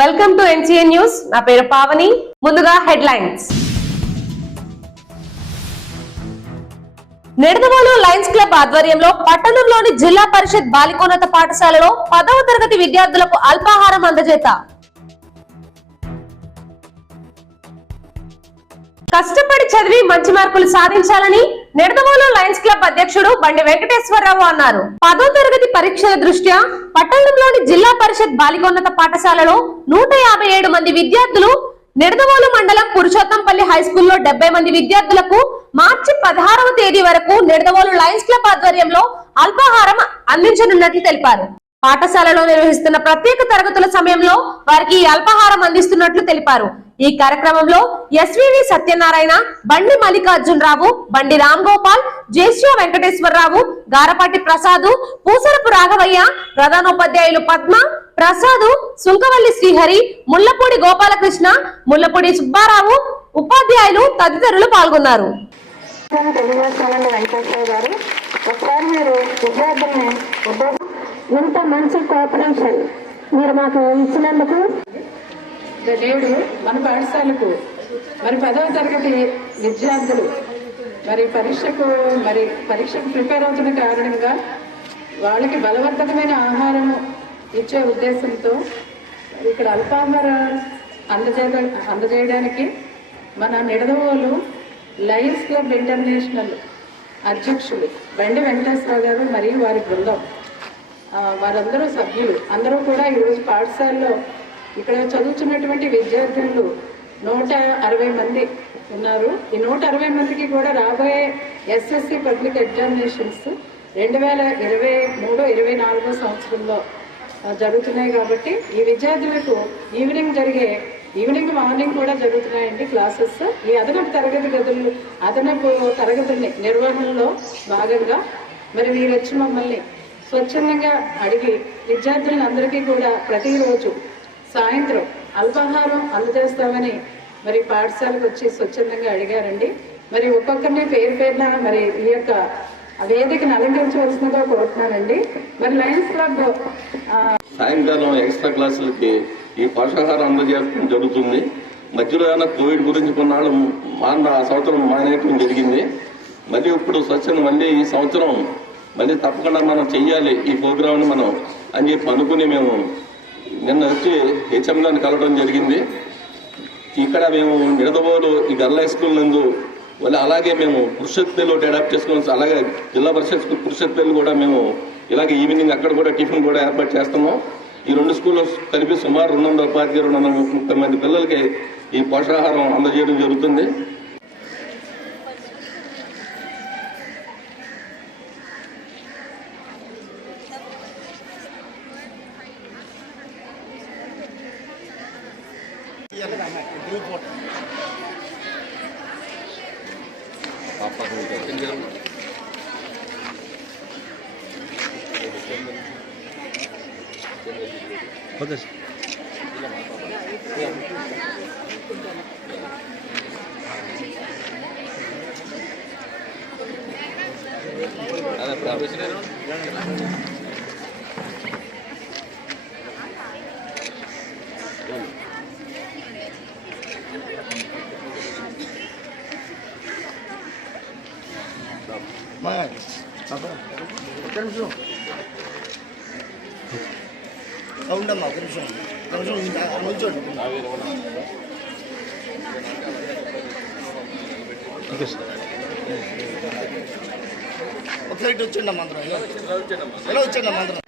Welcome to NCN news. నా పేరు పావని. ముందుగా హెడ్లైన్స్. నిడదవోలు లయన్స్ క్లబ్ ఆధ్వర్యంలో పట్టణంలోని జిల్లా పరిషత్ బాలికోన్నత పాఠశాలలో 10వ తరగతి విద్యార్థులకు అల్పాహారం అందజేత. కష్టపడి చదివి మంచి మార్కులు సాధించాలని నిడదవోలు లయన్స్ క్లబ్ అధ్యక్షుడు బండి వెంకటేశ్వరరావు అన్నారు. 10వ తరగతి పరీక్షల దృష్ట్యా పట్టణంలోని జిల్లా పరిషత్ బాలికోన్నత పాఠశాలలో 157 మంది విద్యార్థులు, నిడదవోలు మండలం పురుషోత్తంపల్లి హై స్కూల్లో 70 మంది విద్యార్థులకు మార్చి 16వ తేదీ వరకు నిడదవోలు లయన్స్ క్లబ్ ఆధ్వర్యంలో అల్పాహారం అందించనున్నట్లు తెలిపారు. పాఠశాలలో నిర్వహిస్తున్న ప్రత్యేక తరగతుల సమయంలో వారికి ఈ అల్పాహారం అందిస్తున్నట్లు తెలిపారు. ఈ కార్యక్రమంలో ఎస్వివి సత్యనారాయణ, బండి మల్లికార్జునరావు, బండి రామ్ గోపాల్, జేశ్వ వెంకటేశ్వరరావు, గారపాటి ప్రసాద్, పూసరపు రాఘవయ్య, ప్రధానోపాధ్యాయులు పద్మ, ప్రసాద్, సుంకవల్లి శ్రీహరి, ముల్లపూడి గోపాలకృష్ణ, ముల్లపూడి సుబ్బారావు, ఉపాధ్యాయులు తదితరులు పాల్గొన్నారు. ఇంత మంచి కోఆపరేషన్ మీరు మాకు ఇచ్చినందుకు నేడు మన పాఠశాలకు మరి 10వ తరగతి విద్యార్థులు పరీక్షకు ప్రిపేర్ అవుతున్న కారణంగా వాళ్ళకి బలవర్ధకమైన ఆహారము ఇచ్చే ఉద్దేశంతో ఇక్కడ అల్పాహారం అందజేయడానికి మన నిడదవోలు లయన్స్ క్లబ్ ఇంటర్నేషనల్ అధ్యక్షులు బండి వెంకటేశ్వరరావు గారు మరియు వారి బృందం, వారందరూ సభ్యులు అందరూ కూడా ఈరోజు పాఠశాలలో ఇక్కడ చదువుతున్నటువంటి విద్యార్థులు 160 మంది ఉన్నారు. ఈ 160 మందికి కూడా రాబోయే ఎస్ఎస్సి పబ్లిక్ ఎగ్జామినేషన్స్ 2023-24 సంవత్సరంలో జరుగుతున్నాయి. కాబట్టి ఈ విద్యార్థులకు ఈవినింగ్ మార్నింగ్ కూడా జరుగుతున్నాయండి క్లాసెస్. ఈ అదనపు తరగతుల్ని నిర్వహణలో భాగంగా మరి వీరు వచ్చి మమ్మల్ని స్వచ్ఛందంగా అడిగి విద్యార్థులందరికీ కూడా ప్రతిరోజు సాయంత్రం అల్పాహారం అందజేస్తామని మరి పాఠశాలకు వచ్చి స్వచ్ఛందంగా అడిగారండి. మరి ఒక్కొక్కరిని పేరున మరి ఈ యొక్క వేదికను అలంకరించవలసిందిగా కోరుతున్నానండి. మరి లయన్స్ క్లబ్ సాయంకాలం ఎక్స్ట్రా క్లాసులకి ఈ పోషకాహారం అందజేయడం జరుగుతుంది. మధ్యలో ఏమైనా కోవిడ్ గురించి కొన్నాళ్ళు ఆ సంవత్సరం మానేయటం జరిగింది. మళ్ళీ ఇప్పుడు స్వచ్ఛంద మళ్ళీ ఈ సంవత్సరం మళ్ళీ తప్పకుండా మనం చెయ్యాలి ఈ ప్రోగ్రామ్ని మనం అని చెప్పి అనుకుని మేము నిన్న వచ్చి హెచ్ఎంలను కలవడం జరిగింది. ఇక్కడ మేము నిడదవోలు ఈ గర్ల్ హై స్కూల్ నందు అలాగే మేము పురుషత్పల్లి ఒకటి అడాప్ట్ చేసుకున్నాం. అలాగే జిల్లా పరిషత్ స్కూల్ పురుషత్పల్లి కూడా మేము ఇలాగే ఈవినింగ్ అక్కడ కూడా టిఫిన్ కూడా ఏర్పాటు చేస్తున్నాం. ఈ 2 స్కూల్లో కలిపి సుమారు 225-230 మంది పిల్లలకి ఈ పోషకాహారం అందజేయడం జరుగుతుంది. ఉండమ్మా ఒక నిమిషం నిల్చోండి. ఒక సైడ్ వచ్చండి మంత్రం ఎలా వచ్చండి మంత్రం